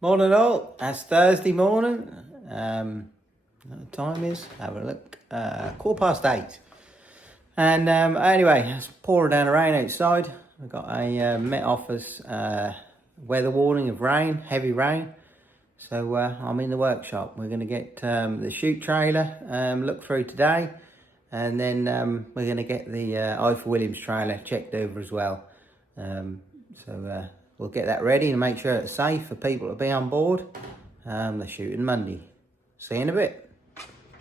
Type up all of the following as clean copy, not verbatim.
Morning all, it's Thursday morning. What the time is, have a look, 8:15. And anyway, it's pouring down the rain outside. We've got a Met Office weather warning of rain, heavy rain. So I'm in the workshop. We're going to get the chute trailer looked through today. And then we're going to get the Eiffel Williams trailer checked over as well. We'll get that ready and make sure it's safe for people to be on board. They're shooting Monday. See you in a bit.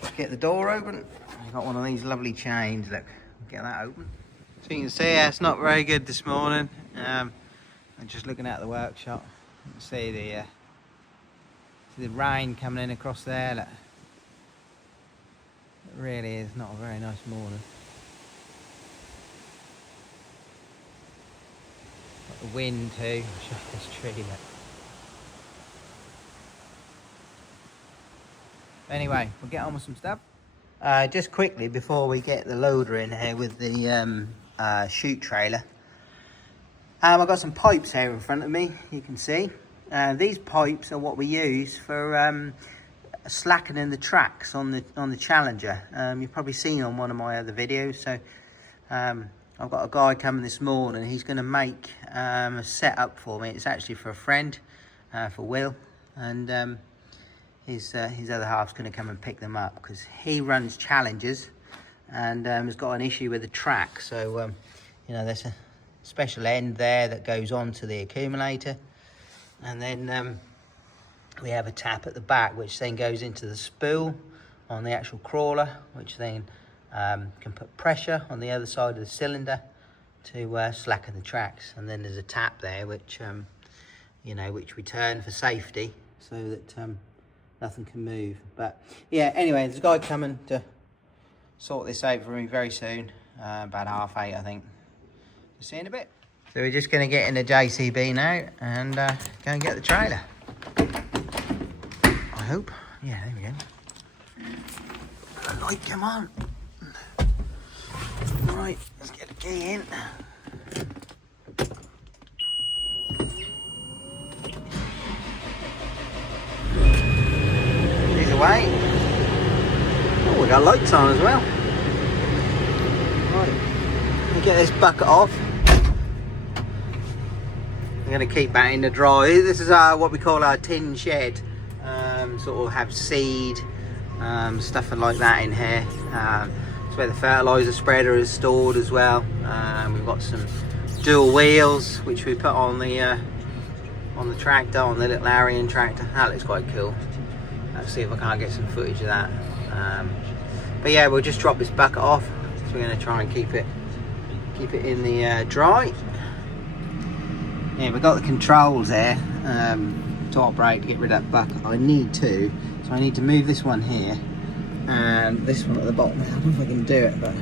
Let's get the door open. I've got one of these lovely chains. Look, get that open. So you can see it's not very good this morning. I'm just looking at the workshop. You can see the rain coming in across there. Look. It really is not a very nice morning. Got the wind too. I'll show you this tree. Look. Anyway, we'll get on with some stuff. Just quickly before we get the loader in here with the chute trailer. I've got some pipes here in front of me, you can see. These pipes are what we use for slackening the tracks on the Challenger. You've probably seen on one of my other videos. So I've got a guy coming this morning. He's going to make a setup for me. It's actually for a friend, for Will, and his other half's going to come and pick them up because he runs Challengers and has got an issue with the track. So you know, there's a special end there that goes on to the accumulator, and then we have a tap at the back which then goes into the spool on the actual crawler, which then can put pressure on the other side of the cylinder to slacken the tracks. And then there's a tap there which you know, which we turn for safety so that nothing can move. But yeah, anyway, there's a guy coming to sort this out for me very soon, about 8:30 I think. See you in a bit. So we're just going to get in the JCB now and go and get the trailer, I hope. Yeah, there we go. The light, come on. Right, let's get the key in. These away. Oh, we got lights on as well. Right, let me get this bucket off. I'm going to keep that in the dry. This is what we call our tin shed. Sort of have seed, stuff like that in here. It's where the fertiliser spreader is stored as well. We've got some dual wheels which we put on the tractor, on the little Arian tractor. That looks quite cool. Let's see if I can't get some footage of that. But yeah, we'll just drop this bucket off. So we're going to try and keep it in the dry. Yeah, we've got the controls there to operate, to get rid of that bucket. I need to, so I need to move this one here and this one at the bottom. I don't know if I can do it, but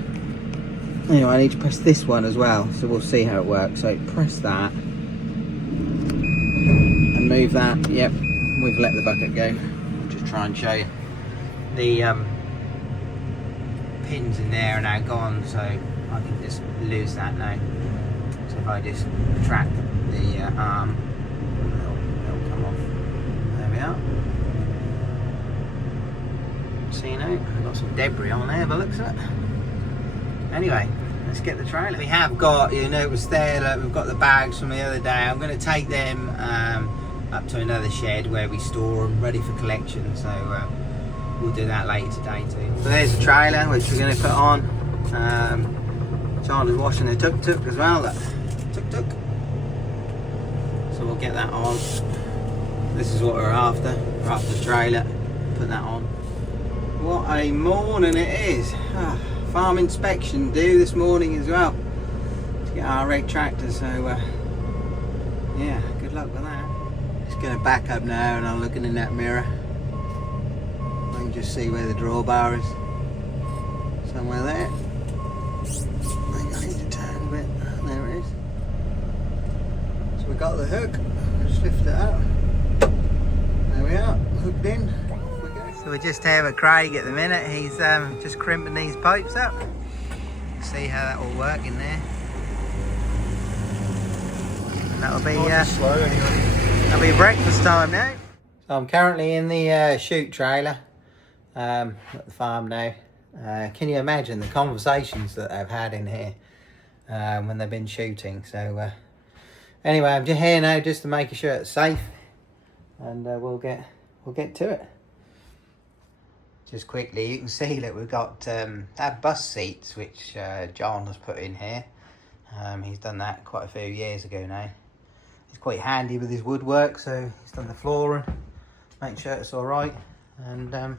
anyway, I need to press this one as well, so we'll see how it works. So press that and move that. Yep, we've let the bucket go. I'll just try and show you. The pins in there are now gone, so I can just lose that now. So if I just retract the arm, it'll come off. There we are. See now, I've got some debris on there by the looks of it. Anyway, let's get the trailer. We have got, you notice there, look, we've got the bags from the other day. I'm going to take them up to another shed where we store them ready for collection. So we'll do that later today too. So there's the trailer which we're going to put on. Charlie's washing the tuk-tuk as well. Look. Tuk-tuk. So we'll get that on. This is what we're after. We're after the trailer. Put that on. What a morning it is. Farm inspection due this morning as well to get our red tractor. So yeah, good luck with that. Just going to back up now and I'm looking in that mirror. I can just see where the drawbar is. Somewhere there. I think I need to turn a bit. There it is. So we got the hook. Just lift it out. There we are, hooked in. So we're just here with Craig at the minute. He's just crimping these pipes up. See how that will work in there. And that'll be slow anyway. That'll be breakfast time now. So I'm currently in the shoot trailer at the farm now. Can you imagine the conversations that they've had in here when they've been shooting? So anyway, I'm just here now just to make sure it's safe, and we'll get to it. Just quickly, you can see that we've got our bus seats, which John has put in here. He's done that quite a few years ago now. He's quite handy with his woodwork, so he's done the flooring, make sure it's all right, and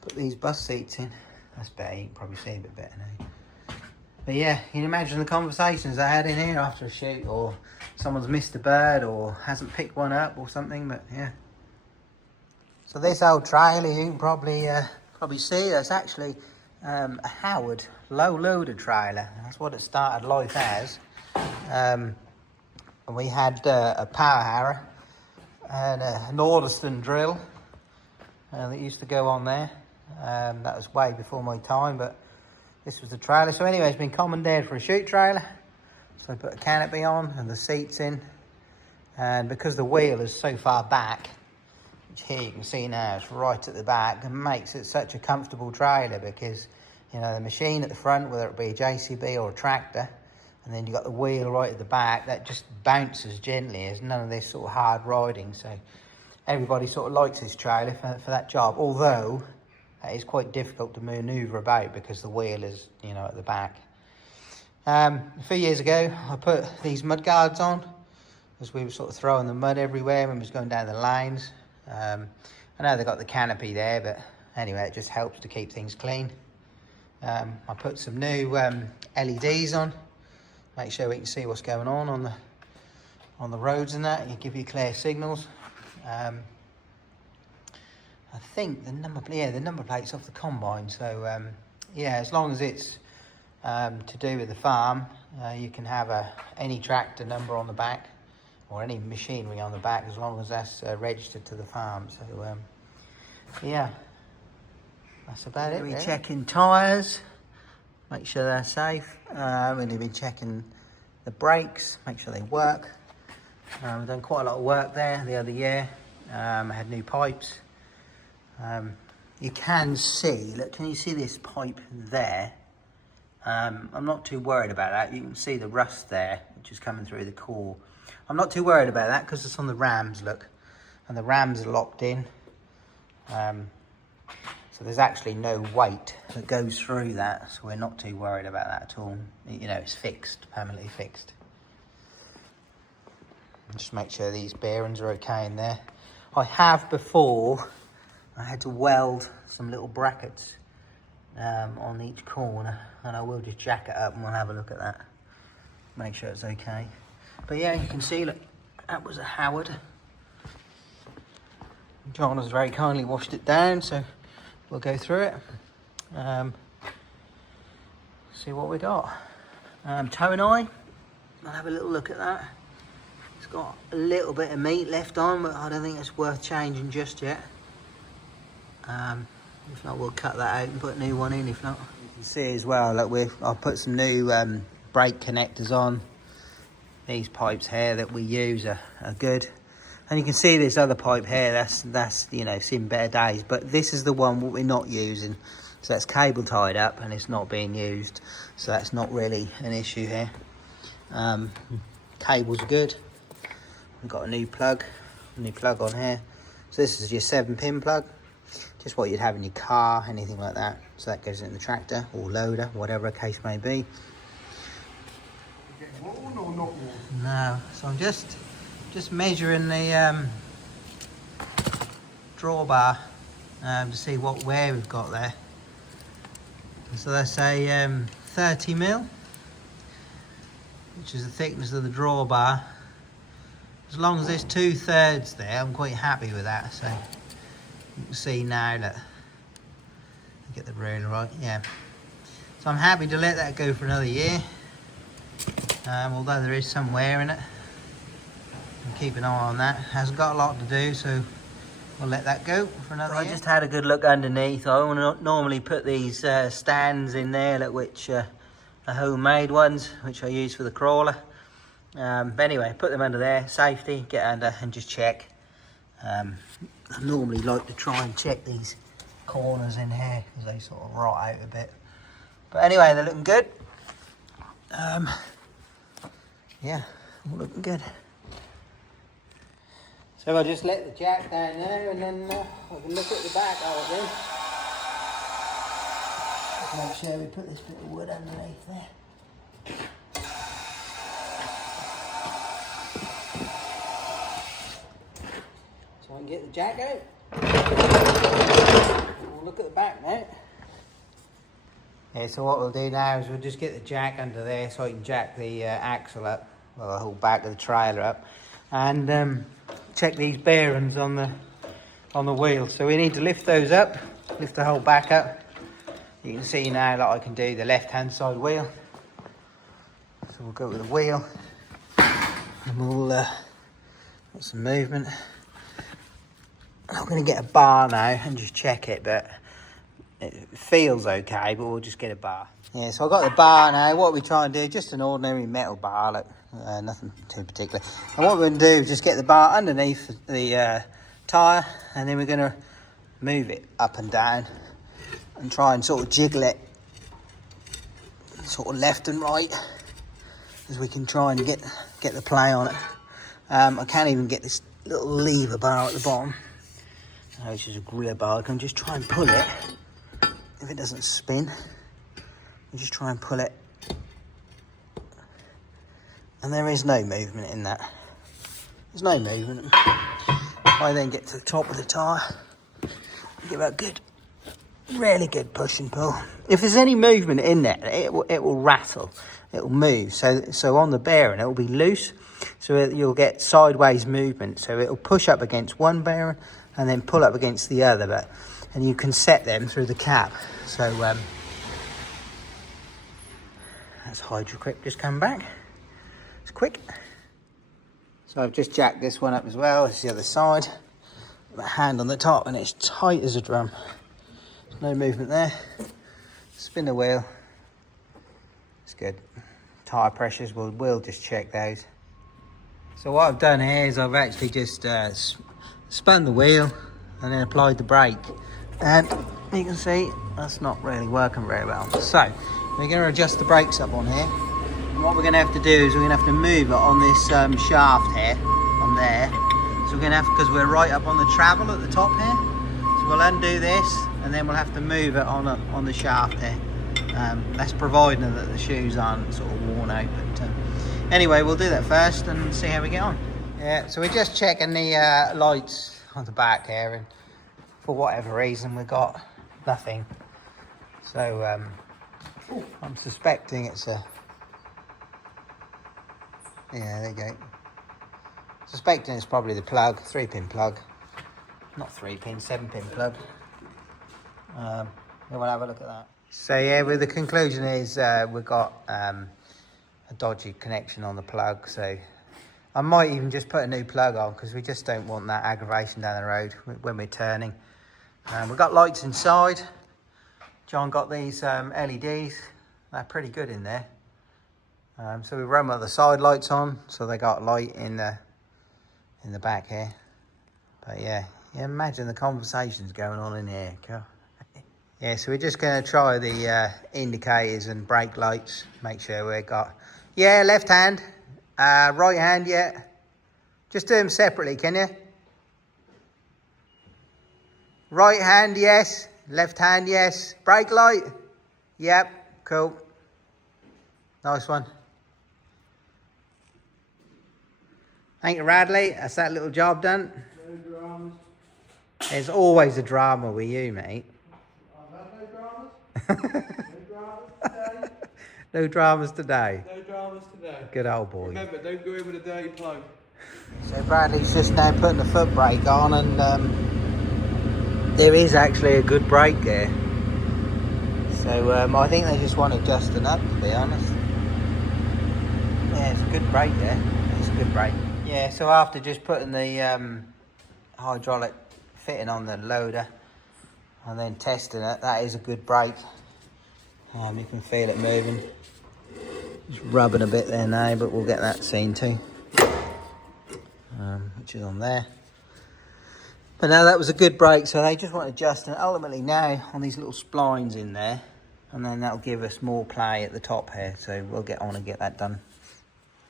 put these bus seats in. That's better, you can probably see a bit better now. But yeah, you can imagine the conversations I had in here after a shoot, or someone's missed a bird or hasn't picked one up or something, but yeah. So this old trailer, you can probably see, that's actually a Howard low loader trailer. That's what it started life as. And we had a power harrow and an Alderston drill that used to go on there. That was way before my time, but this was the trailer. So anyway, it's been commandeered for a shoot trailer. So I put a canopy on and the seats in. And because the wheel is so far back, which here you can see now, it's right at the back, and makes it such a comfortable trailer because, you know, the machine at the front, whether it be a JCB or a tractor, and then you've got the wheel right at the back, that just bounces gently. There's none of this sort of hard riding. So everybody sort of likes this trailer for that job, although it is quite difficult to manoeuvre about because the wheel is, you know, at the back. A few years ago, I put these mud guards on as we were sort of throwing the mud everywhere when we was going down the lanes. I know they've got the canopy there, but anyway, it just helps to keep things clean. I put some new LEDs on, make sure we can see what's going on the roads and that. You give you clear signals. I think the number plate's off the combine. So yeah, as long as it's to do with the farm, you can have any tractor number on the back or any machinery on the back, as long as that's registered to the farm. So yeah, that's about it. We're checking tyres, make sure they're safe. We've been checking the brakes, make sure they work. We've done quite a lot of work there the other year. I had new pipes. You can see, look, can you see this pipe there? I'm not too worried about that. You can see the rust there, which is coming through the core. I'm not too worried about that because it's on the rams, look. And the rams are locked in. So there's actually no weight that goes through that. So we're not too worried about that at all. You know, it's fixed, permanently fixed. Just make sure these bearings are okay in there. I have before, I had to weld some little brackets on each corner, and I will just jack it up and we'll have a look at that. Make sure it's okay. But yeah, you can see, look, that was a Howard. John has very kindly washed it down, so we'll go through it. See what we got. Toe and eye, I'll have a little look at that. It's got a little bit of meat left on, but I don't think it's worth changing just yet. If not, we'll cut that out and put a new one in, if not. You can see as well, look, I'll put some new brake connectors on. These pipes here that we use are good. And you can see this other pipe here, that's you know, seen better days. But this is the one what we're not using. So that's cable tied up and it's not being used. So that's not really an issue here. Cables are good. We've got a new plug on here. So this is your 7-pin plug. Just what you'd have in your car, anything like that. So that goes in the tractor or loader, whatever the case may be. No, so I'm just measuring the drawbar to see where we've got there. So that's a 30 mil, which is the thickness of the drawbar. As long as there's 2/3 there, I'm quite happy with that. So you can see now that get the ruler right, yeah. So I'm happy to let that go for another year. Although there is some wear in it, and keep an eye on that. Hasn't got a lot to do, so we'll let that go for another year. I just had a good look underneath. I normally put these stands in there, which are homemade ones, which I use for the crawler. But anyway, put them under there, safety, get under and just check. I normally like to try and check these corners in here because they sort of rot out a bit. But anyway, they're looking good. Yeah, all looking good. So I'll just let the jack down there and then I can look at the back of it. Make sure we put this bit of wood underneath there. So I can get the jack out. We'll look at the back now. Yeah, so what we'll do now is we'll just get the jack under there so I can jack the axle up, well, the whole back of the trailer up, and check these bearings on the wheel. So we need to lift those up, lift the whole back up. You can see now that I can do the left-hand side wheel. So we'll go with the wheel, and we'll get some movement. I'm going to get a bar now and just check it, but it feels okay, but we'll just get a bar. Yeah, so I've got the bar now. What we try and do, just an ordinary metal bar, look, nothing too particular. And what we're going to do is just get the bar underneath the tyre, and then we're going to move it up and down and try and sort of jiggle it sort of left and right as we can try and get the play on it. I can't even get this little lever bar at the bottom, which is a grille bar. I can just try and pull it. If it doesn't spin, you just try and pull it, and there is no movement in that. There's no movement. If I then get to the top of the tyre, give it a good, really good push and pull. If there's any movement in there, it will rattle, it will move. So on the bearing, it will be loose, so you'll get sideways movement. So it will push up against one bearing and then pull up against the other, and you can set them through the cap. So that's Hydro-Grip just come back. It's quick. So I've just jacked this one up as well. It's the other side. Got my hand on the top and it's tight as a drum. There's no movement there. Spin the wheel. It's good. Tyre pressures, we'll just check those. So what I've done here is I've actually just spun the wheel and then applied the brake. And you can see that's not really working very well. So we're going to adjust the brakes up on here. And what we're going to have to do is we're going to have to move it on this shaft here, on there. So we're going to have, because we're right up on the travel at the top here. So we'll undo this and then we'll have to move it on the shaft here. That's providing that the shoes aren't sort of worn out. But anyway, we'll do that first and see how we get on. Yeah, so we're just checking the lights on the back here, and for whatever reason we got nothing. So I'm suspecting it's a, yeah, there you go. Suspecting it's probably the plug, 3-pin plug. Not 3-pin, 7-pin plug. We'll have a look at that. So yeah, well, the conclusion is we've got a dodgy connection on the plug. So I might even just put a new plug on, because we just don't want that aggravation down the road when we're turning. We've got lights inside. John got these LEDs. They're pretty good in there. So we run with the side lights on, so they got light in the back here. But yeah, imagine the conversations going on in here. Yeah, so we're just going to try the indicators and brake lights. Make sure we've got, yeah, left hand, right hand, yeah. Just do them separately, can you? Right hand, yes. Left hand, yes. Brake light. Yep, cool. Nice one. Thank you, Radley. That's that little job done. No dramas. There's always a drama with you, mate. No dramas? No dramas today? No dramas today. No dramas today. Good old boy. Remember, don't go in with a dirty plug. So Bradley's just now putting the foot brake on, and there is actually a good brake there. So I think they just want adjusting up, to be honest. Yeah, it's a good brake there. It's a good brake. Yeah, so after just putting the hydraulic fitting on the loader and then testing it, that is a good brake. You can feel it moving. Just rubbing a bit there now, but we'll get that seen too, which is on there. But now that was a good brake, so they just want to adjust, and ultimately now on these little splines in there, and then that'll give us more play at the top here, so we'll get on and get that done.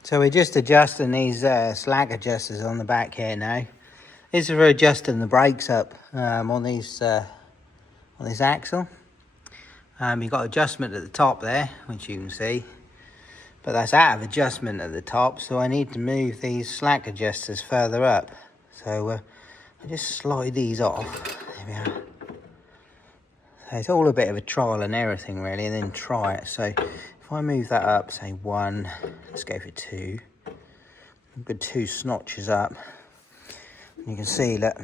So we're just adjusting these slack adjusters on the back here now. This is for adjusting the brakes up on this axle. You've got adjustment at the top there, which you can see, but that's out of adjustment at the top, so I need to move these slack adjusters further up. So I just slide these off. There we are. So it's all a bit of a trial and error thing really, and then try it. So if I move that up, say 1, let's go for 2. Good 2 notches up. And you can see that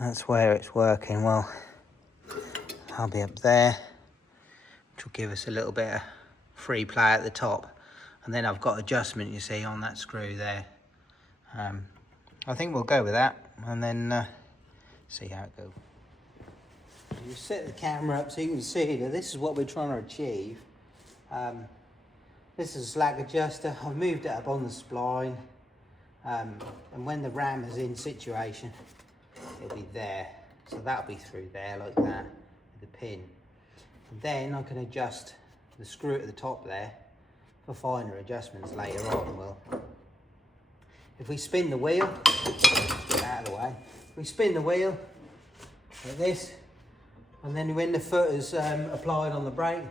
that's where it's working well. I'll be up there, which will give us a little bit of free play at the top. And then I've got adjustment, you see, on that screw there. I think we'll go with that, and then see how it goes. You set the camera up so you can see that this is what we're trying to achieve. This is a slack adjuster. I've moved it up on the spline, and when the ram is in situation, it'll be there. So that'll be through there like that, with the pin. And then I can adjust the screw at the top there for finer adjustments later on. Well, if we spin the wheel, let's get out of the way. If we spin the wheel like this, and then when the foot is applied on the brake,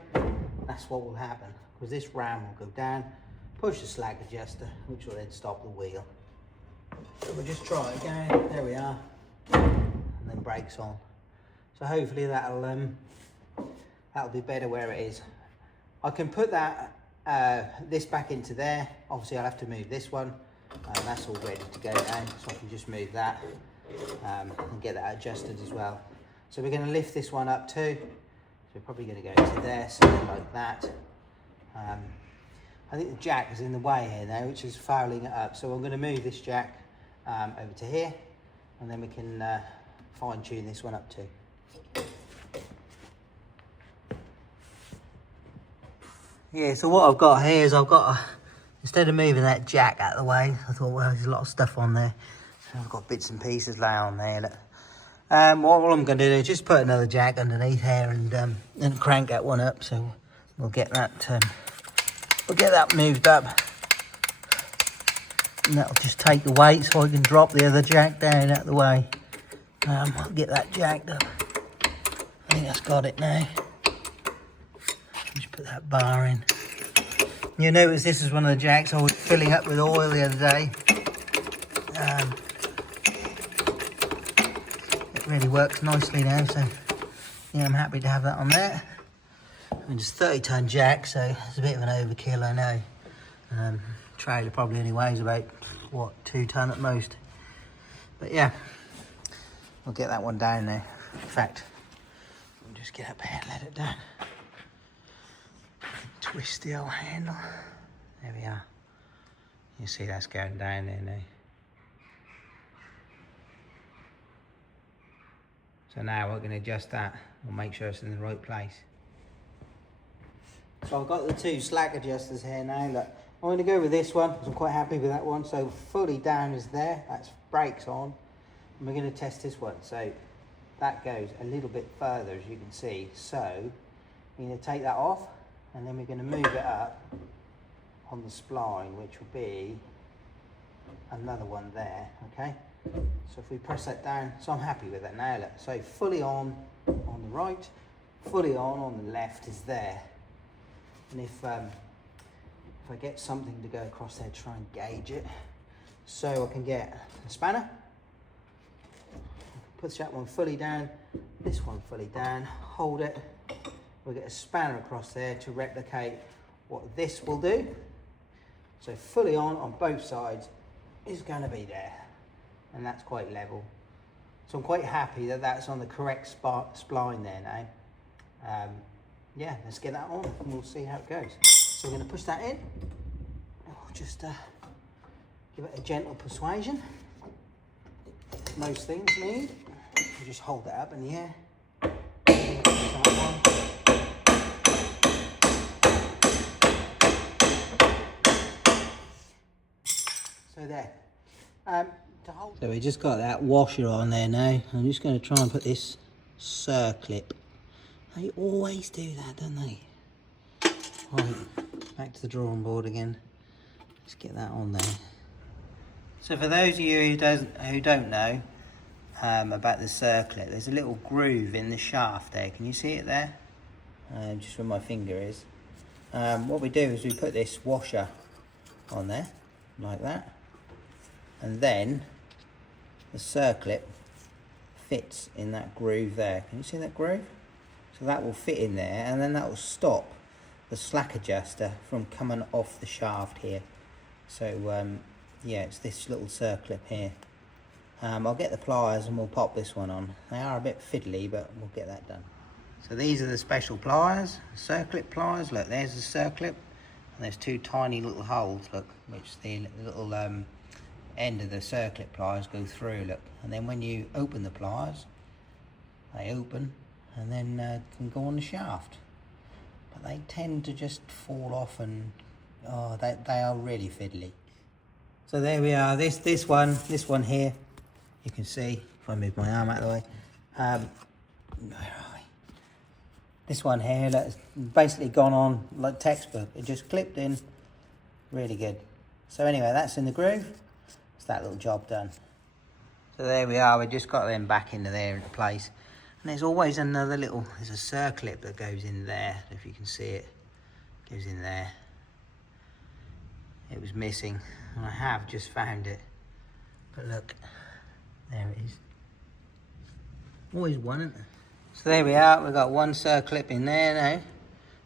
that's what will happen. Because this ram will go down, push the slack adjuster, which will then stop the wheel. So we'll just try it again. There we are, and then brakes on. So hopefully that'll be better where it is. I can put that this back into there. Obviously I'll have to move this one. That's all ready to go now, so I can just move that and get that adjusted as well. So we're going to lift this one up too. So we're probably going to go into there, something like that. I think the jack is in the way here now, which is fouling it up. So I'm going to move this jack over to here, and then we can fine tune this one up too. Yeah, so what I've got here is instead of moving that jack out of the way, I thought, well, there's a lot of stuff on there. So I've got bits and pieces lay on there. Look. What I'm going to do is just put another jack underneath here and crank that one up. So we'll get that moved up, and that'll just take the weight, so I can drop the other jack down out of the way. I'll get that jacked up. I think that's got it now. Just put that bar in. You'll notice this is one of the jacks I was filling up with oil the other day. It really works nicely now, so yeah, I'm happy to have that on there. I mean, it's a 30-ton jack, so it's a bit of an overkill, I know. Trailer probably only weighs about, what, 2 ton at most. But yeah, we'll get that one down there. In fact, we'll just get up here and let it down. Twist the old handle. There we are. You see that's going down there now. So now we're going to adjust that. We'll make sure it's in the right place. So I've got the 2 slack adjusters here now. Look, I'm going to go with this one because I'm quite happy with that one. So fully down is there. That's brakes on. And we're going to test this one. So that goes a little bit further, as you can see. So we're going to take that off, and then we're going to move it up on the spline, which will be another one there, okay? So if we press that down, so I'm happy with that now. Look, so fully on the right, fully on the left is there. And if I get something to go across there, try and gauge it. So I can get a spanner, push that one fully down, this one fully down, hold it. We'll get a spanner across there to replicate what this will do. So fully on both sides is going to be there, and that's quite level. So I'm quite happy that that's on the correct spline there now. Yeah, let's get that on and we'll see how it goes. So we're going to push that in. We'll just give it a gentle persuasion. Most things need. You just hold that up in the air. So there. So we just got that washer on there now. I'm just going to try and put this circlip. They always do that, don't they? Right, back to the drawing board again. Let's get that on there. So for those of you who don't know about the circlip, there's a little groove in the shaft there. Can you see it there? Just where my finger is. What we do is we put this washer on there, like that. And then the circlip fits in that groove there. Can you see that groove? So that will fit in there, and then that will stop the slack adjuster from coming off the shaft here. So yeah, it's this little circlip here. I'll get the pliers and we'll pop this one on. They are a bit fiddly, but we'll get that done. So these are the special pliers, circlip pliers. Look, there's the circlip, and there's two tiny little holes, look, which the little end of the circlip pliers go through, look. And then when you open the pliers, they open and then can go on the shaft. But they tend to just fall off, and oh, they are really fiddly. So there we are, this one here, you can see, if I move my arm out of the way, where are we? This one here, that's basically gone on like textbook. It just clipped in, really good. So anyway, that's in the groove. It's that little job done. So there we are, we just got them back into there into place. And there's always another little, there's a circlip that goes in there, if you can see it, goes in there. It was missing, and I have just found it. But look, there it is. Always one, isn't there? So there we are, we've got one circlip in there now,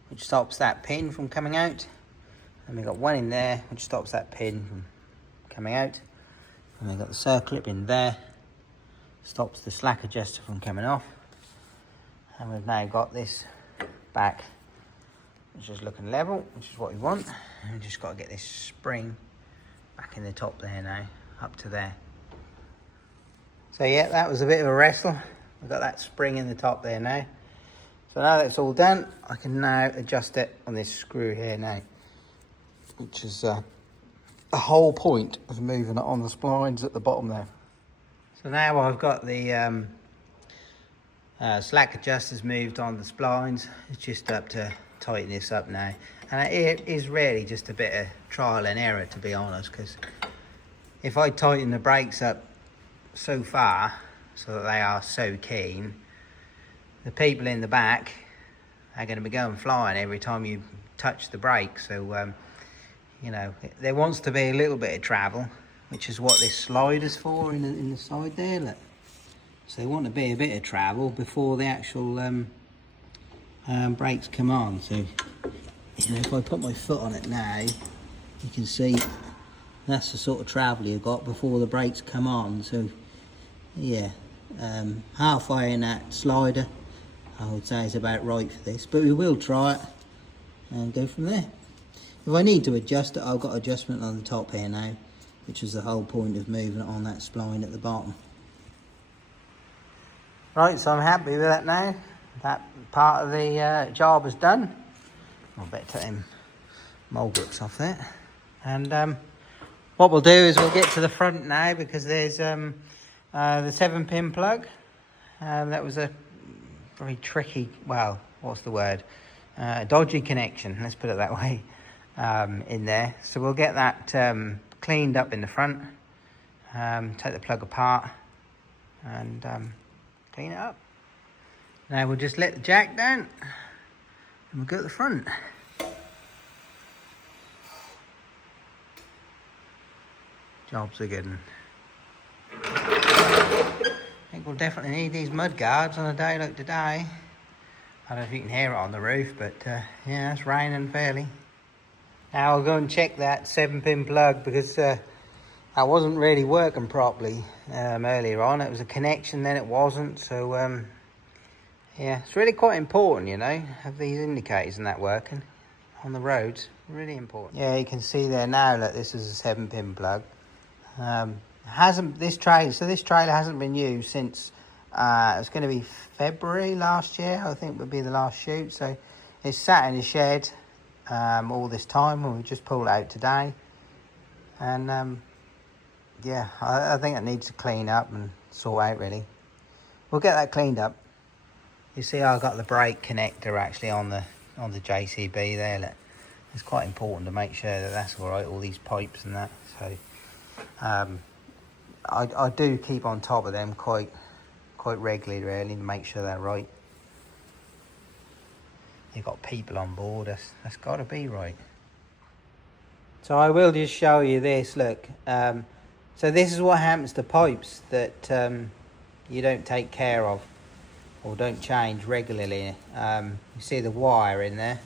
which stops that pin from coming out. And we've got one in there, which stops that pin from coming out. And we've got the circlip in there, stops the slack adjuster from coming off. And we've now got this back, which is looking level, which is what we want. And we've just got to get this spring back in the top there now, up to there. So yeah, that was a bit of a wrestle. We've got that spring in the top there now. So now that's all done, I can now adjust it on this screw here now, which is the whole point of moving it on the splines at the bottom there. So now I've got the slack adjusters moved on the splines. It's just up to tighten this up now. And it is really just a bit of trial and error, to be honest, because if I tighten the brakes up so far, so that they are so keen, the people in the back are going to be going flying every time you touch the brake. So you know, there wants to be a little bit of travel, which is what this slide is for in the side there, look. So they want to be a bit of travel before the actual brakes come on. So you know, if I put my foot on it now, you can see that's the sort of travel you've got before the brakes come on. So yeah, halfway in that slider, I would say is about right for this, but we will try it and go from there. If I need to adjust it, I've got adjustment on the top here now, which is the whole point of moving it on that spline at the bottom. Right, so I'm happy with that now. That part of the job is done. I'll better take them mould bricks off there. And what we'll do is we'll get to the front now, because there's the 7-pin plug. That was a very tricky, well, what's the word? Dodgy connection, let's put it that way, in there. So we'll get that cleaned up in the front, take the plug apart and clean it up. Now we'll just let the jack down and we'll go to the front. Job's a good one. I think we'll definitely need these mud guards on a day like today. I don't know if you can hear it on the roof, but yeah, it's raining fairly. Now I'll go and check that 7-pin plug, because that wasn't really working properly earlier on. It was a connection, then it wasn't. So yeah, it's really quite important, you know, have these indicators and that working on the roads. Really important. Yeah, you can see there now that this is a 7-pin plug. This trailer hasn't been used since it's going to be February last year, I think would be the last shoot. So it's sat in the shed all this time, and we just pulled it out today. And yeah, I think it needs to clean up and sort out really. We'll get that cleaned up. You see I got the brake connector actually on the JCB there. Look. It's quite important to make sure that that's all right, all these pipes and that. So I do keep on top of them quite regularly really to make sure they're right. You've got people on board, that's got to be right. So I will just show you this, look. So this is what happens to pipes that you don't take care of or don't change regularly. You see the wire in there.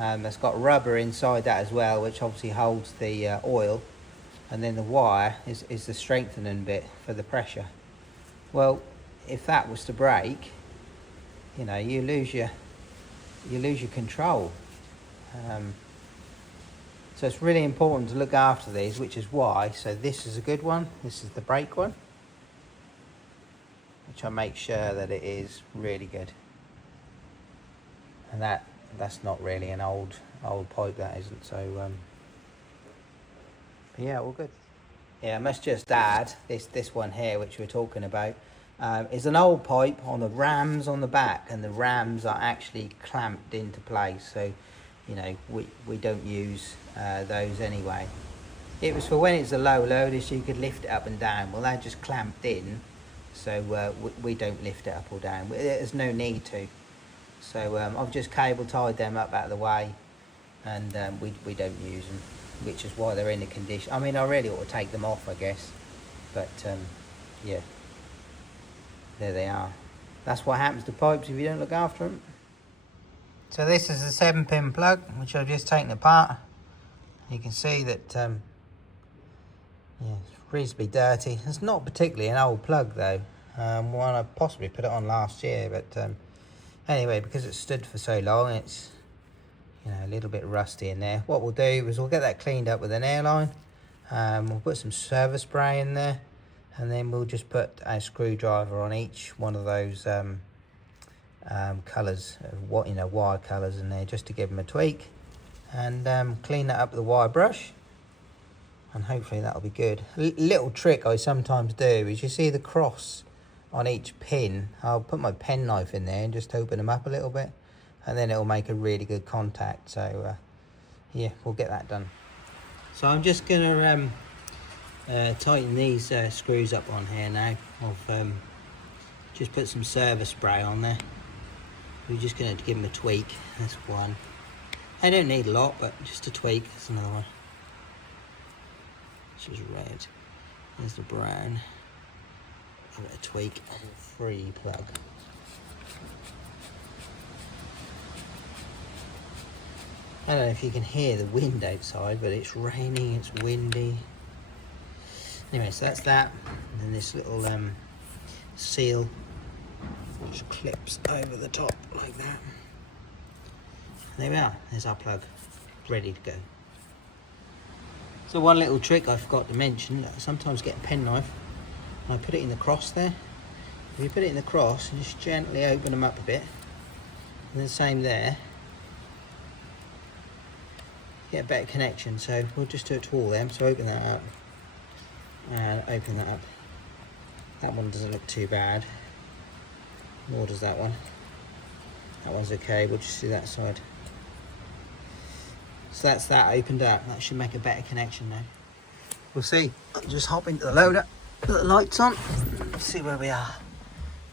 It's got rubber inside that as well, which obviously holds the oil, and then the wire is the strengthening bit for the pressure. Well, if that was to break, you know, you lose your control. So it's really important to look after these, which is why, so this is a good one, this is the brake one, which I make sure that it is really good. And that's not really an old pipe, that isn't, so yeah, all good. Yeah, I must just add, this one here, which we're talking about, is an old pipe on the rams on the back, and the rams are actually clamped into place, so you know we don't use those anyway. It was for when it's a low loader, so you could lift it up and down. Well, they're just clamped in, so we don't lift it up or down. There's no need to. So I've just cable tied them up out of the way, and we don't use them, which is why they're in the condition. I mean, I really ought to take them off, I guess, but yeah, there they are. That's what happens to pipes if you don't look after them. So this is a 7-pin plug, which I've just taken apart. You can see that yeah, it's reasonably dirty. It's not particularly an old plug though. One I possibly put it on last year, but anyway, because it's stood for so long, it's, you know, a little bit rusty in there. What we'll do is we'll get that cleaned up with an airline. We'll put some service spray in there, and then we'll just put a screwdriver on each one of those colours, what, you know, wire colours in there, just to give them a tweak, and clean that up with a wire brush, and hopefully that'll be good. Little trick I sometimes do is, you see the cross on each pin, I'll put my penknife in there and just open them up a little bit, and then it'll make a really good contact. So yeah, we'll get that done. So I'm just gonna tighten these screws up on here now. I've just put some service spray on there. We're just going to give them a tweak. That's one. I don't need a lot, but just a tweak. That's another one. This is red. There's the brown. Give it a tweak. Free plug. I don't know if you can hear the wind outside, but it's raining, it's windy. Anyway, so that's that. And then this little seal which clips over the top like that. There we are, there's our plug, ready to go. So one little trick I forgot to mention, sometimes get a penknife and I put it in the cross there. If you put it in the cross, you just gently open them up a bit, and the same there, get a better connection. So we'll just do it to all them, so open that up and open that up. That one doesn't look too bad, nor does that one. That one's okay, we'll just do that side. So that's that opened up. That should make a better connection now. We'll see. I'll just hop into the loader, put the lights on, see where we are.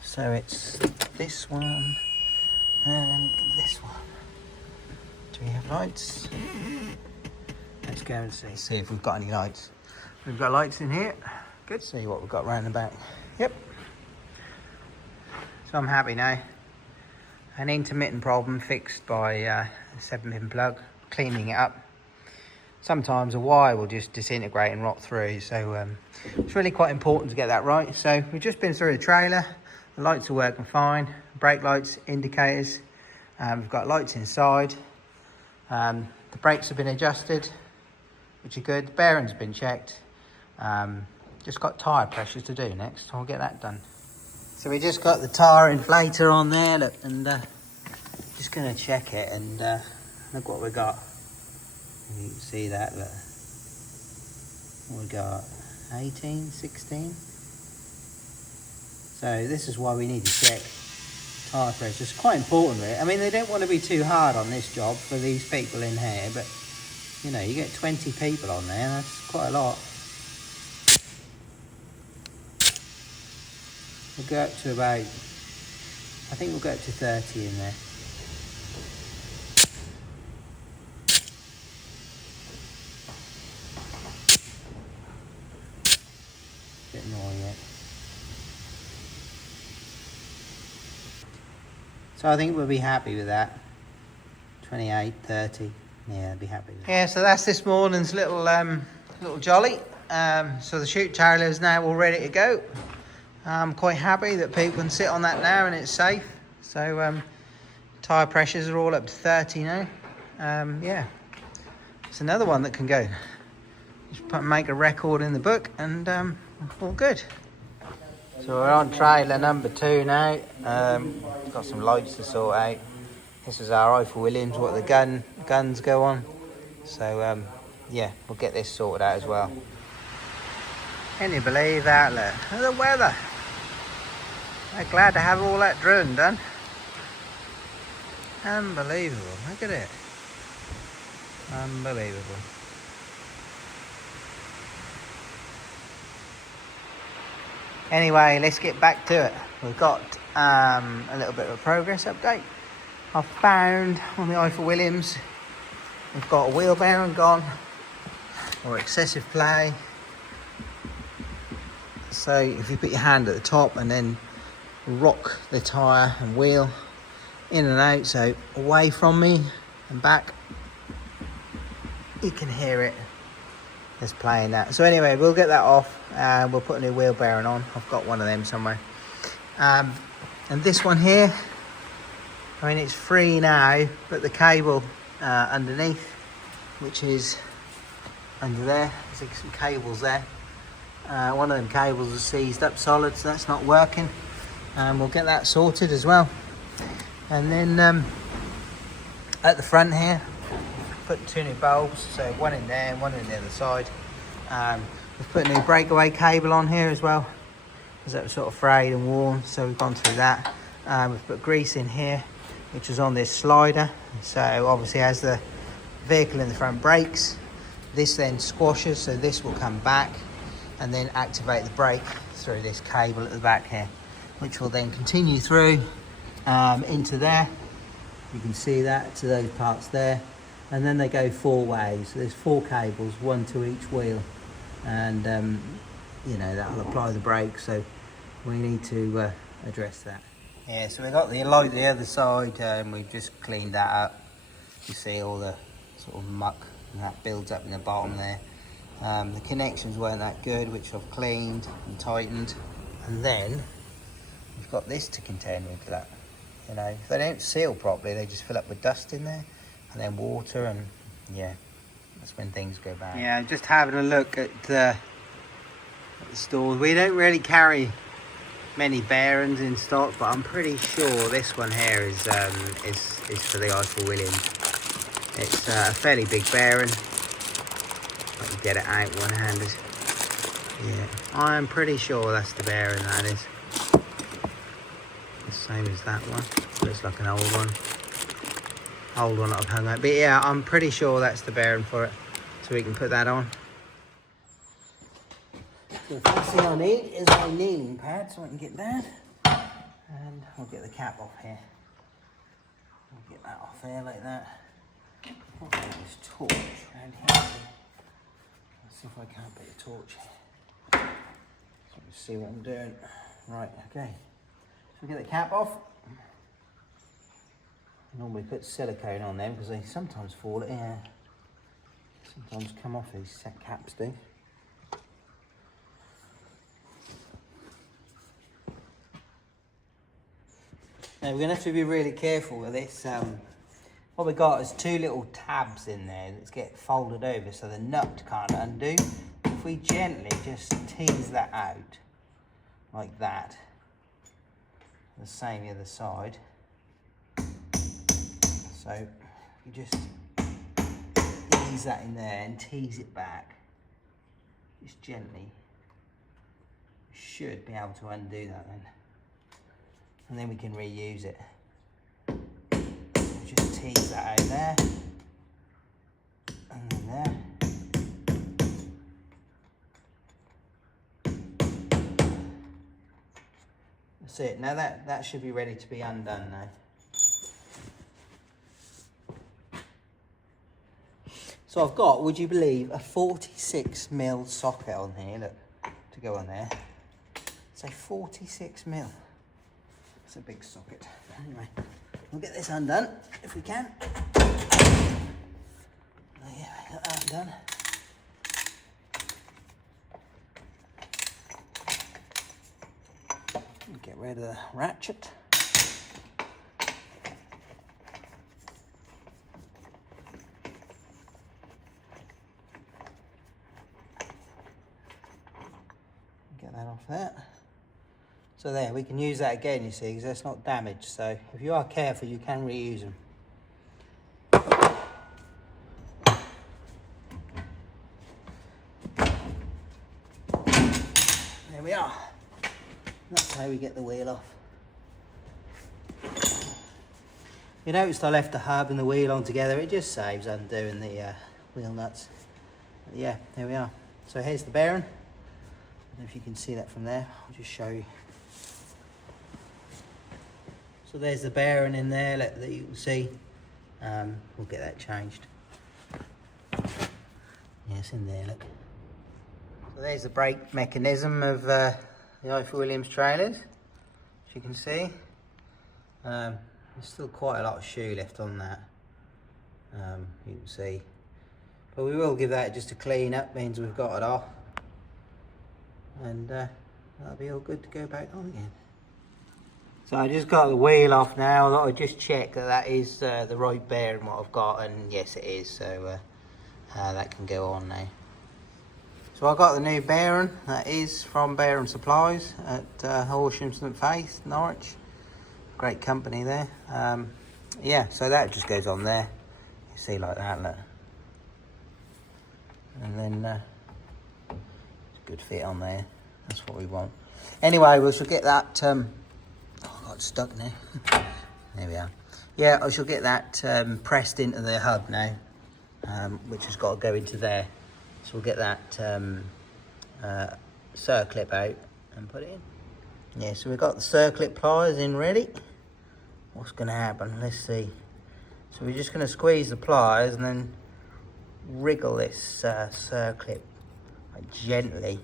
So it's this one and this one. Do we have lights? Let's go and see if we've got any lights. We've got lights in here. Good. See what we've got round the back. Yep. So I'm happy now. An intermittent problem fixed by a 7-pin plug. Cleaning it up. Sometimes a wire will just disintegrate and rot through, so it's really quite important to get that right. So we've just been through the trailer. The lights are working fine. Brake lights, indicators. We've got lights inside. The brakes have been adjusted, which are good. The bearings have been checked. Just got tyre pressures to do next. I'll get that done. So we just got the tyre inflator on there, look, and just going to check it, and look what we got. You can see that, look. What we got. 18, 16. So this is why we need to check tyre pressure. It's quite important, really. I mean, they don't want to be too hard on this job for these people in here, but you know, you get 20 people on there, that's quite a lot. We'll go up to about, I think we'll go up to 30 in there. Bit more yet. So I think we'll be happy with that. 28, 30. Yeah, I'd be happy with that. Yeah, so that's this morning's little jolly. So the chute trailer is now all ready to go. I'm quite happy that people can sit on that now and it's safe. So tyre pressures are all up to 30 now. Yeah, it's another one that can go. Just make a record in the book and all good. So we're on trailer number 2 now. Got some lights to sort out. This is our Eiffel Williams, what the guns go on. So yeah, we'll get this sorted out as well. Can you believe that? Look at the weather. I'm glad to have all that drilling done. Unbelievable, look at it. Unbelievable. Anyway, let's get back to it. We've got a little bit of a progress update. I've found on the Eiffel Williams, we've got a wheel bearing gone, or excessive play. So if you put your hand at the top and then rock the tyre and wheel in and out, so away from me and back, you can hear it. It's playing that. So anyway, we'll get that off and we'll put a new wheel bearing on. I've got one of them somewhere. And this one here, I mean, it's free now, but the cable underneath, which is under there, there's some cables there. One of them cables is seized up solid, so that's not working. We'll get that sorted as well. And then at the front here, put 2 new bulbs, so one in there and one in the other side. We've put a new breakaway cable on here as well, because that was sort of frayed and worn, so we've gone through that. We've put grease in here, which was on this slider. So obviously as the vehicle in the front brakes, this then squashes, so this will come back and then activate the brake through this cable at the back here, which will then continue through into there. You can see that to those parts there. And then they go 4 ways. So there's 4 cables, 1 to each wheel. And you know, that'll apply the brake, so we need to address that. Yeah, so we got the light the other side, and we've just cleaned that up. You see all the sort of muck and that builds up in the bottom there. The connections weren't that good, which I've cleaned and tightened. And then we've got this to contend with that. You know, if they don't seal properly, they just fill up with dust in there, and then water, and yeah, that's when things go bad. Yeah, just having a look at the stores. We don't really carry many bearings in stock, but I'm pretty sure this one here is for the Eiffel Williams. It's a fairly big bearing. I can get it out one-handed. Yeah, I'm pretty sure that's the bearing that is. The same as that one. Looks like an old one. Old one that I've hung out. But yeah, I'm pretty sure that's the bearing for it. So we can put that on. The first thing I need is my kneeling pad so I can get down. And I'll get the cap off here. I'll get that off there like that. I'll get this torch around here. Let's see if I can't put the torch here. So you see what I'm doing. Right, okay. So we get the cap off. I normally put silicone on them because they sometimes fall in here. Sometimes come off, these set caps do. Now we're going to have to be really careful with this. What we got is 2 little tabs in there that get folded over so the nut can't undo. If we gently just tease that out like that, the same the other side. So you just ease that in there and tease it back, just gently. should be able to undo that then. And then we can reuse it. Just tease that out there. And then there. That's it. Now that should be ready to be undone now. So I've got, would you believe, a 46mm socket on here, look, to go on there. So 46mm. It's a big socket. Anyway, we'll get this undone if we can. Oh yeah, I got that undone. Get rid of the ratchet. Get that off there. So there, we can use that again, you see, because that's not damaged. So if you are careful, you can reuse them. There we are. That's how we get the wheel off. You noticed I left the hub and the wheel on together. It just saves undoing the wheel nuts. But yeah, there we are. So here's the bearing. I don't know if you can see that from there. I'll just show you. So there's the bearing in there that you can see. We'll get that changed. Yeah, it's in there, look. So there's the brake mechanism of the Eiffel Williams trailers, as you can see. There's still quite a lot of shoe left on that, you can see. But we will give that just a clean up, means we've got it off. And that'll be all good to go back on again. So I just got the wheel off now. I thought I'd just check that that is the right bearing what I've got, and yes it is, so that can go on now. So I got the new bearing, that is from Bearing Supplies at Horsham St Faith, Norwich. Great company there. Yeah, so that just goes on there. You see like that, look. And then it's a good fit on there. That's what we want. Anyway, we shall get that, oh, I got stuck now. There we are. Yeah, I shall get that pressed into the hub now, which has got to go into there. So we'll get that circlip out and put it in. Yeah, so we've got the circlip pliers in ready. What's going to happen? Let's see. So we're just going to squeeze the pliers and then wriggle this circlip like gently.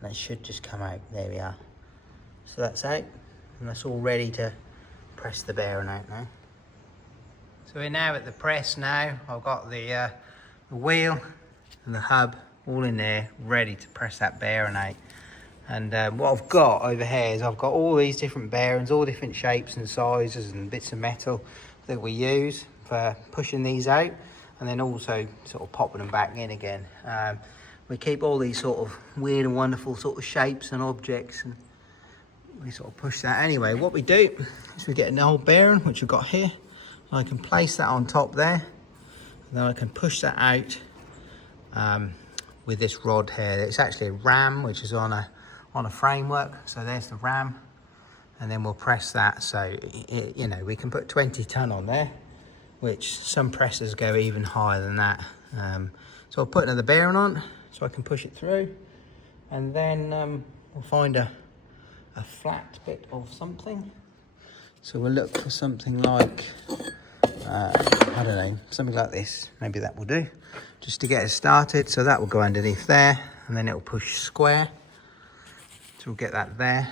And that should just come out. There we are. So that's out. And that's all ready to press the bearing out now. So we're now at the press now. I've got the wheel and the hub all in there ready to press that bearing out. And what I've got over here is I've got all these different bearings, all different shapes and sizes and bits of metal that we use for pushing these out, and then also sort of popping them back in again. We keep all these sort of weird and wonderful sort of shapes and objects, and we sort of push that. Anyway, what we do is we get an old bearing, which we've got here. I can place that on top there, and then I can push that out with this rod here. It's actually a ram, which is on a framework. So there's the ram, and then we'll press that. So you know, we can put 20 ton on there, which some presses go even higher than that. So I'll put another bearing on so I can push it through, and then we'll find a flat bit of something. So we'll look for something like I don't know, something like this. Maybe that will do, just to get us started. So that will go underneath there, and then it will push square. So we'll get that there.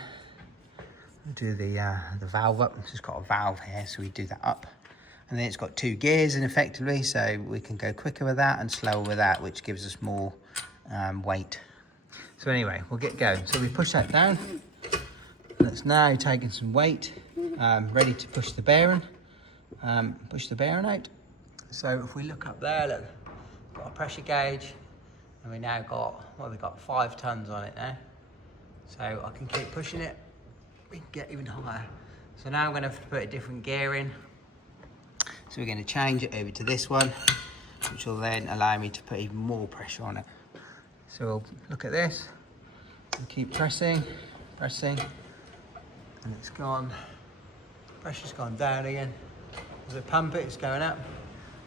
We'll do the valve up. It's just got a valve here, so we do that up. And then it's got 2 gears in effectively, so we can go quicker with that and slower with that, which gives us more weight. So anyway, we'll get going. So we push that down. That's now taking some weight, ready to push the bearing. Push the bearing out. So if we look up there, look, got a pressure gauge, and we now got, well, we've got 5 tons on it now. So I can keep pushing it, we can get even higher. So now I'm going to have to put a different gear in. So we're going to change it over to this one, which will then allow me to put even more pressure on it. So we'll look at this. And keep pressing, pressing, and it's gone. Pressure's gone down again. As I pump it, it's going up.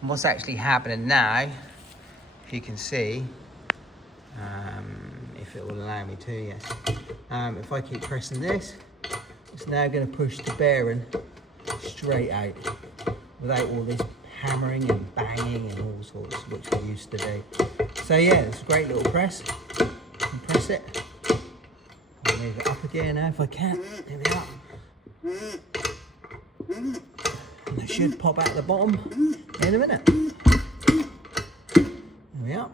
And what's actually happening now, if you can see, if it will allow me to, yes. If I keep pressing this, it's now going to push the bearing straight out without all this hammering and banging and all sorts, which we used to do. So yeah, it's a great little press. And press it. I'll move it up again now if I can. There we are. And it should pop out the bottom in a minute. There we are.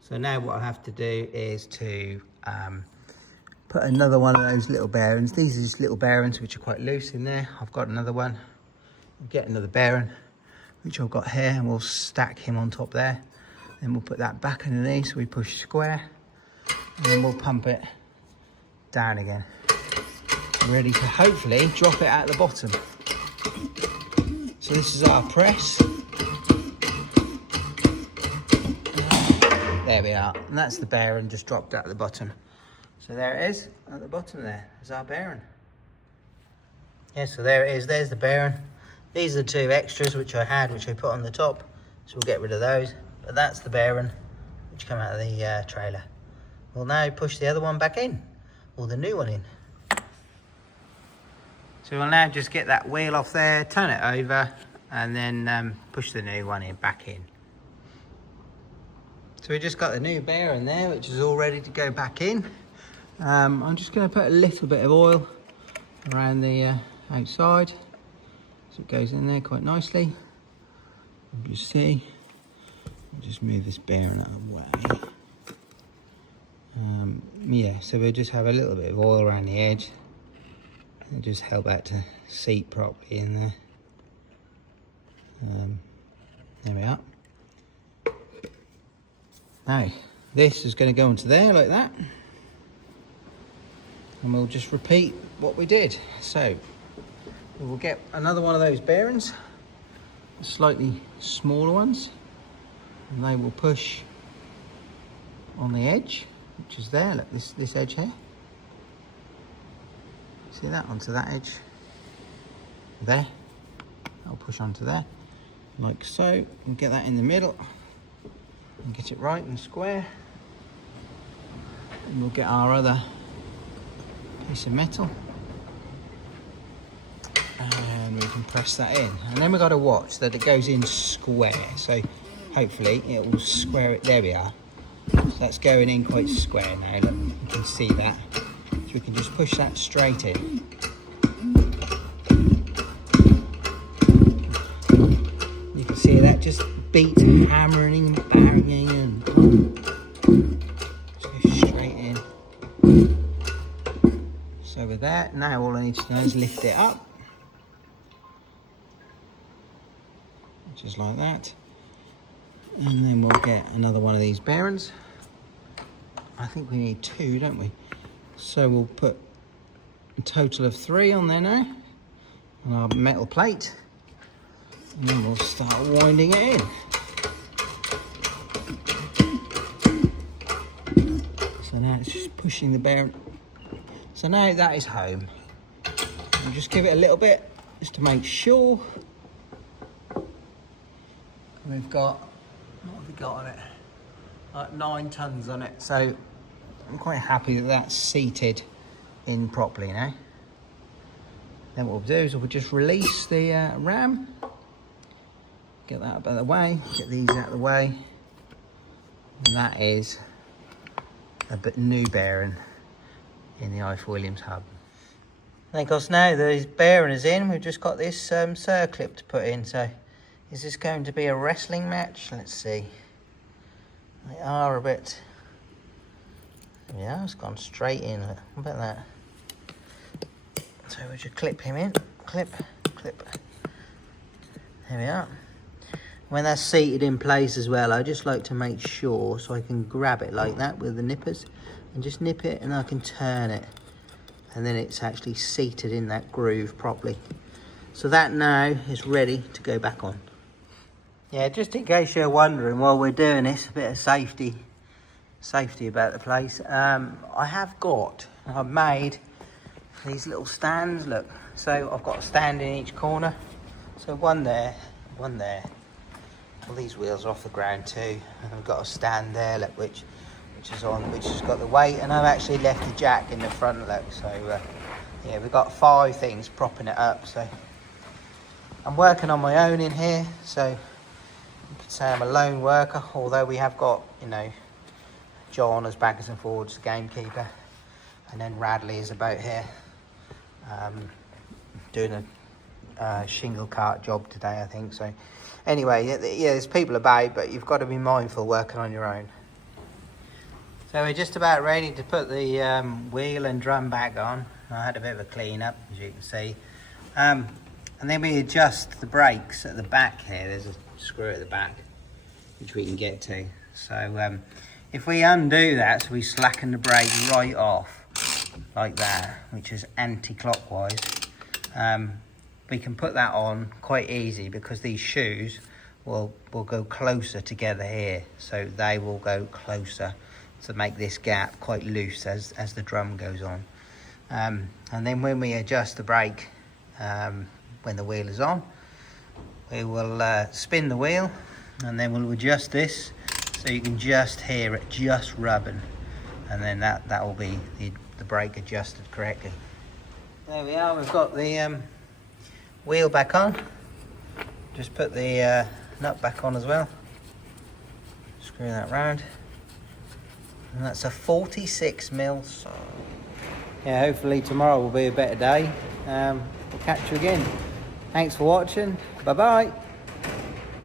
So now what I have to do is to put another one of those little bearings. These are just little bearings which are quite loose in there. I've got another one. I'll get another bearing which I've got here, and we'll stack him on top there. Then we'll put that back underneath so we push square, and then we'll pump it down again. Ready to hopefully drop it at the bottom. So this is our press. There we are, and that's the bearing just dropped at the bottom. So there it is at the bottom there, is our bearing. Yeah, so there it is, there's the bearing. These are the two extras which I had, which I put on the top, so we'll get rid of those. But that's the bearing which come out of the trailer. We'll now push the other one back in, or the new one in. So we'll now just get that wheel off there, turn it over, and then push the new one back in. So we just got the new bearing there, which is all ready to go back in. I'm just going to put a little bit of oil around the outside, so it goes in there quite nicely. You see, I'll just move this bearing out of the way. Yeah, so we'll just have a little bit of oil around the edge. It'll just help that to seat properly in there. There we are. Now, this is going to go onto there like that. And we'll just repeat what we did. So, we'll get another one of those bearings, slightly smaller ones, and they will push on the edge, which is there, look, this edge here. See that, onto that edge. There. I'll push onto there, like so, and get that in the middle. And get it right and square. And we'll get our other piece of metal. And we can press that in. And then we've got to watch that it goes in square. So hopefully it will square it. There we are. So that's going in quite square now. Look, you can see that. So we can just push that straight in. You can see that just beats hammering and banging and just go straight in. So with that, now all I need to do is lift it up. Just like that. And then we'll get another one of these bearings. I think we need two, don't we? So we'll put a total of 3 on there now. On our metal plate. And then we'll start winding it in. So now it's just pushing the bearing. So now that is home. We'll just give it a little bit, just to make sure. We've got, what have we got on it? Like 9 tons on it. So I'm quite happy that that's seated in properly now. Then what we'll do is we'll just release the ram. Get that out of the way, get these out of the way. And that is a new bearing in the Eiffel Williams hub. Then of course now the bearing is in, we've just got this circlip to put in. So is this going to be a wrestling match? Let's see. They are a bit, yeah, it's gone straight in. Look. How about that? So we'll just clip him in, clip, clip. There we are. When that's seated in place as well, I just like to make sure so I can grab it like that with the nippers and just nip it and I can turn it. And then it's actually seated in that groove properly. So that now is ready to go back on. Yeah, just in case you're wondering while we're doing this, a bit of safety safety about the place. I've made these little stands, look. So I've got a stand in each corner. So one there, one there. Well, these wheels are off the ground too. And I've got a stand there, look, which has got the weight, and I've actually left the jack in the front, look. So yeah, we've got 5 things propping it up. So I'm working on my own in here. So you could say I'm a lone worker, although we have got, you know, John as backwards and forwards, the gamekeeper, and then Radley is about here doing a shingle cart job today, I think. So anyway, yeah, there's people about, but you've got to be mindful working on your own. So we're just about ready to put the wheel and drum back on. I had a bit of a clean up, as you can see, and then we adjust the brakes at the back here. There's a screw at the back which we can get to. So if we undo that, so we slacken the brake right off like that, which is anti-clockwise, we can put that on quite easy because these shoes will go closer together here, so they will go closer to make this gap quite loose as the drum goes on. And then when we adjust the brake, when the wheel is on, we will spin the wheel, and then we'll adjust this so you can just hear it just rubbing, and then that will be the brake adjusted correctly. There we are, we've got the wheel back on. Just put the nut back on as well. Screw that round. And that's a 46mm. Yeah, hopefully tomorrow will be a better day. We'll catch you again. Thanks for watching. Bye bye.